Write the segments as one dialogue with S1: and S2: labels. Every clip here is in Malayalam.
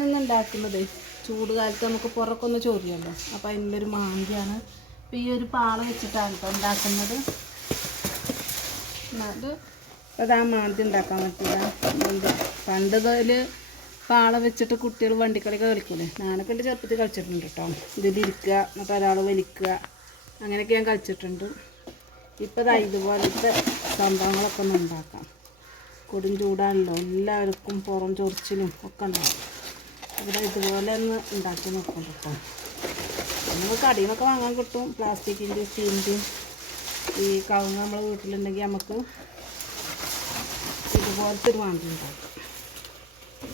S1: ഞാനിന്ന് ഉണ്ടാക്കുന്നത്. ചൂട് കാലത്ത് നമുക്ക് പുറക്കൊന്ന് ചോറിയല്ലോ. അപ്പോൾ ഒരു മാന്തിയാണ്. അപ്പോൾ ഈ ഒരു പാള വെച്ചിട്ടാണ് കേട്ടോ ഉണ്ടാക്കുന്നത്. അത് ആ മാന്തി ഉണ്ടാക്കാൻ പറ്റില്ല പണ്ട് ഇതിൽ പാള വെച്ചിട്ട് കുട്ടികൾ വണ്ടിക്കളിയൊക്കെ കളിക്കൂലേ? ഞാനൊക്കെ എന്റെ ചെറുപ്പത്തിൽ കളിച്ചിട്ടുണ്ട് കേട്ടോ ഇതിലിരിക്കുക എന്നിട്ട് ഒരാൾ വലിക്കുക അങ്ങനെയൊക്കെ ഞാൻ കളിച്ചിട്ടുണ്ട്. ഇപ്പോൾ ഇതാ ഇതുപോലത്തെ സംഭവങ്ങളൊക്കെ ഒന്ന് ഉണ്ടാക്കാം. കൊടും ചൂടാണല്ലോ. എല്ലാവർക്കും പുറം ചൊറിച്ചിലും ഒക്കെ ഉണ്ടാവും. ഇവിടെ ഇതുപോലെ ഒന്ന് ഉണ്ടാക്കി നോക്കാം കേട്ടോ നമുക്ക് കടയിൽ നിന്നൊക്കെ വാങ്ങാൻ കിട്ടും. പ്ലാസ്റ്റിക്കിന്റെ സ്റ്റീലിന്റെയും ഈ കവുങ്ങ് നമ്മൾ വീട്ടിലുണ്ടെങ്കിൽ നമുക്ക് ഇതുപോലത്തെ ഒരു ഉണ്ടാക്കും.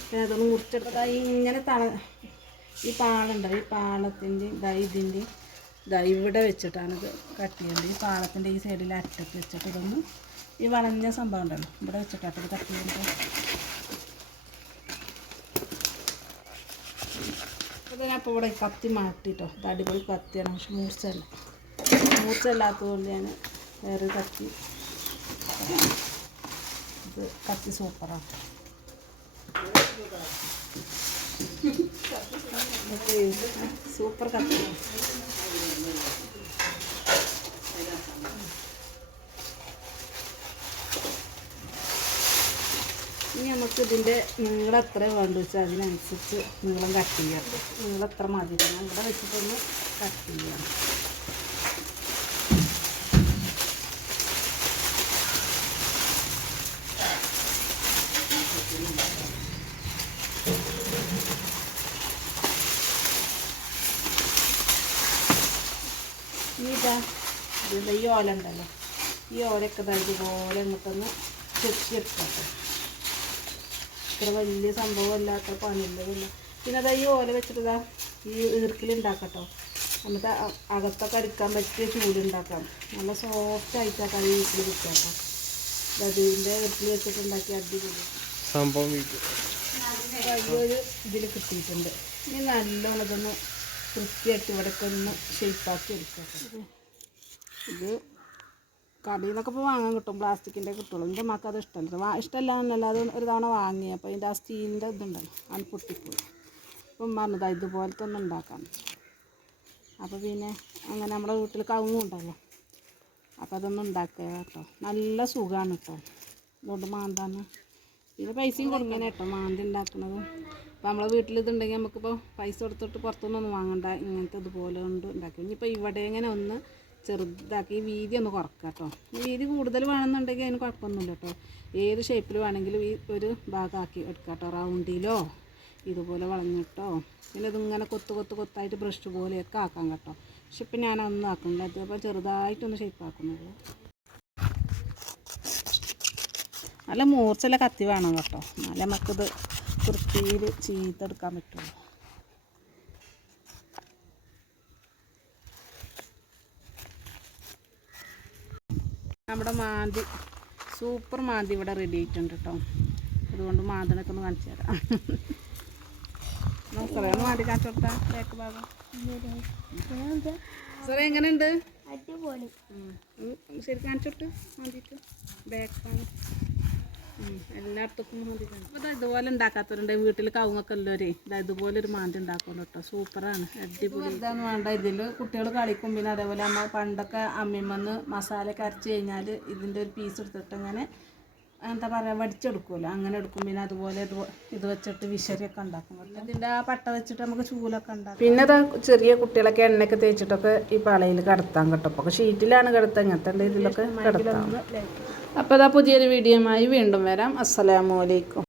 S1: പിന്നെ അതൊന്ന് മുറിച്ചെടുത്താൽ ഇങ്ങനെ തള ഈ പാളുണ്ടാവും ഈ പാളത്തിന്റെ ഇതായി ഇതിന്റെ ഇതാ ഇവിടെ വെച്ചിട്ടാണിത് കട്ട് ചെയ്യേണ്ടത്. ഈ പാളത്തിന്റെ ഈ സൈഡിൽ അറ്റത്ത് വെച്ചിട്ട് ഇതൊന്ന് ഈ വളഞ്ഞ സംഭവം ഉണ്ടല്ലോ ഇവിടെ വെച്ചിട്ടാണ് ഇത് കട്ട് ചെയ്യുന്നത് അപ്പോൾ ഞാൻ ഇപ്പോൾ ഇവിടെ കത്തി മാട്ടിട്ടോ ഇത് അടിപൊളി കത്തിയാണ്. പക്ഷെ മൂർച്ചയല്ല. മൂർച്ചയില്ലാത്തതുകൊണ്ട് ഞാൻ വേറെ കത്തി. ഇത് കത്തി സൂപ്പറാണ് സൂപ്പർ കത്തി ഇനി നമുക്ക് ഇതിന്റെ നീളം എത്ര വേണ്ട വെച്ചാൽ അതിനനുസരിച്ച് നീളം കട്ട് ചെയ്യാം. നീളം എത്ര മതി ഇവിടെ വെച്ചിട്ടൊന്ന് കട്ട് ചെയ്യാം. ഇതാ ഈ ഓല ഉണ്ടല്ലോ. ഈ ഓലയൊക്കെ ഇതുപോലെ ഇങ്ങോട്ടൊന്ന് ചെത്തിയെടുക്കട്ടെ ഇത്ര വലിയ സംഭവമല്ലാത്ത പണിയുള്ളതല്ല പിന്നെ. അതാ ഈ ഓല വെച്ചിട്ട് ഈ ഈർക്കിലുണ്ടാക്കട്ടോ നമുക്ക് അകത്തൊക്കെ അടുക്കാൻ പറ്റിയ ചൂടുണ്ടാക്കാം നല്ല സോഫ്റ്റ് ആയിട്ടാക്കാം ഈ വീട്ടിൽ അതിന്റെ ഈർക്കിൽ വെച്ചിട്ട് ഉണ്ടാക്കി അടിപൊളി.
S2: സംഭവം.
S1: വലിയൊരു ഇതിൽ കിട്ടിയിട്ടുണ്ട്. ഇനി നല്ലോണം ഇതൊന്ന് ഇവിടെ ഇവിടെയൊക്കെ ഒന്ന് ഷേപ്പാക്കി എടുക്കാം ഇത് കടയിൽ നിന്നൊക്കെ ഇപ്പോൾ വാങ്ങാൻ കിട്ടും പ്ലാസ്റ്റിക്കിന്റെ കിട്ടുള്ളൂ. എന്റെ മക്ക അത് ഇഷ്ടമല്ല. വാ ഇഷ്ടമല്ല എന്നല്ല അത് ഒരു തവണ വാങ്ങി. അപ്പോൾ അതിന്റെ ആ സ്റ്റീലിന്റെ ഇതുണ്ടല്ലോ അത് പൊട്ടിപ്പോയി. അപ്പം പറഞ്ഞതാ ഇതുപോലത്തെ ഒന്ന് ഉണ്ടാക്കാം. അപ്പോൾ പിന്നെ അങ്ങനെ നമ്മുടെ വീട്ടിൽ കവുങ്ങും ഉണ്ടല്ലോ അപ്പോൾ അതൊന്നും ഉണ്ടാക്കുക കേട്ടോ. നല്ല സുഖമാണ് കേട്ടോ. അതുകൊണ്ട് മാന്താന്ന് പിന്നെ പൈസയും കൊടുക്കണം കേട്ടോ മാന്തി ഉണ്ടാക്കുന്നത്. അപ്പോൾ നമ്മളെ വീട്ടിൽ ഇതുണ്ടെങ്കിൽ നമുക്കിപ്പോൾ പൈസ കൊടുത്തിട്ട് പുറത്തുനിന്നൊന്നും വാങ്ങണ്ട. ഇങ്ങനത്തെ ഇതുപോലെ കൊണ്ട് ഉണ്ടാക്കി. ഇനിയിപ്പോൾ ഇവിടെ ഇങ്ങനെ ഒന്ന് ചെറുതാക്കി വീതി ഒന്ന് കുറക്കാം കേട്ടോ. വീതി കൂടുതൽ വേണമെന്നുണ്ടെങ്കിൽ അതിന് കുഴപ്പമൊന്നുമില്ല കേട്ടോ. ഏത് ഷേപ്പിൽ വേണമെങ്കിലും ഈ ഒരു ഭാഗമാക്കി എടുക്കാം കേട്ടോ. റൗണ്ടിലോ ഇതുപോലെ വളഞ്ഞിട്ടോ പിന്നെ ഇതിങ്ങനെ കൊത്ത് കൊത്ത് കൊത്തായിട്ട് ബ്രഷ് പോലെയൊക്കെ ആക്കാൻ കേട്ടോ. പക്ഷെ ഇപ്പം ഞാനൊന്നും ആക്കുന്നില്ല. അതേപോലെ ചെറുതായിട്ടൊന്ന് ഷേപ്പ് ആക്കുന്നുള്ളൂ. നല്ല മൂർച്ചയുള്ള കത്തി വേണം കേട്ടോ. എന്നാലേ നമുക്കിത് വൃത്തിയിൽ ചെയ്തെടുക്കാൻ പറ്റുള്ളൂ. നമ്മുടെ മാന്തി. സൂപ്പർ മാന്തി ഇവിടെ റെഡി ആയിട്ടുണ്ട് കേട്ടോ അതുകൊണ്ട് മാന്തിനൊക്കെ ഒന്ന് കാണിച്ചു തരാം. ഒന്ന് മാന്തി കാണിച്ചു കൊടുത്താൽ തേക്ക് ഭാഗം. സാറേ എങ്ങനെയുണ്ട്?
S3: അടിപൊളി.
S1: കാണിച്ചു കൊടുത്ത് ശരി കാണിച്ചോട്ട് മാന്തിട്ട് ബാക്കാണ് എല്ലായിടത്തും മാന്തി അപ്പോൾ ഇതുപോലെ ഉണ്ടാക്കാത്തവരുണ്ട്. വീട്ടിൽ കവുങ്ങൊക്കെ ഉള്ളവരെ. ഇതാ ഇതുപോലെ ഒരു മാന്തി ഉണ്ടാക്കുമല്ലോ കേട്ടോ. സൂപ്പറാണ്. അടിപൊളി. ഇതാണ് വേണ്ട. ഇതിൽ കുട്ടികൾ കളിക്കും. പിന്നെ അതേപോലെ നമ്മൾ പണ്ടൊക്കെ അമ്മിമ്മന്ന് മസാല അരച്ച് കഴിഞ്ഞാൽ ഇതിന്റെ ഒരു പീസ് എടുത്തിട്ട് അങ്ങനെ എന്താ പറയുക വടിച്ചെടുക്കുമല്ലോ അങ്ങനെ എടുക്കും. പിന്നെ അതുപോലെ ഇത് ഇത് വെച്ചിട്ട് വിശരിയൊക്കെ ഉണ്ടാക്കും. ഇതിന്റെ ആ പട്ട വെച്ചിട്ട് നമുക്ക് ചൂലൊക്കെ ഉണ്ടാക്കും. പിന്നെ അത് ചെറിയ കുട്ടികളൊക്കെ എണ്ണയൊക്കെ തേച്ചിട്ടൊക്കെ ഈ പളയിൽ കിടത്താൻ കേട്ടോ. അപ്പോൾ ഷീറ്റിലാണ് കിടത്തുക ഇങ്ങനത്തെ ഇതിലൊക്കെ കിടത്താം. അപ്പോൾ അതാ പുതിയൊരു വീഡിയോയുമായി വീണ്ടും വരാം. അസ്സലാമു അലൈക്കും.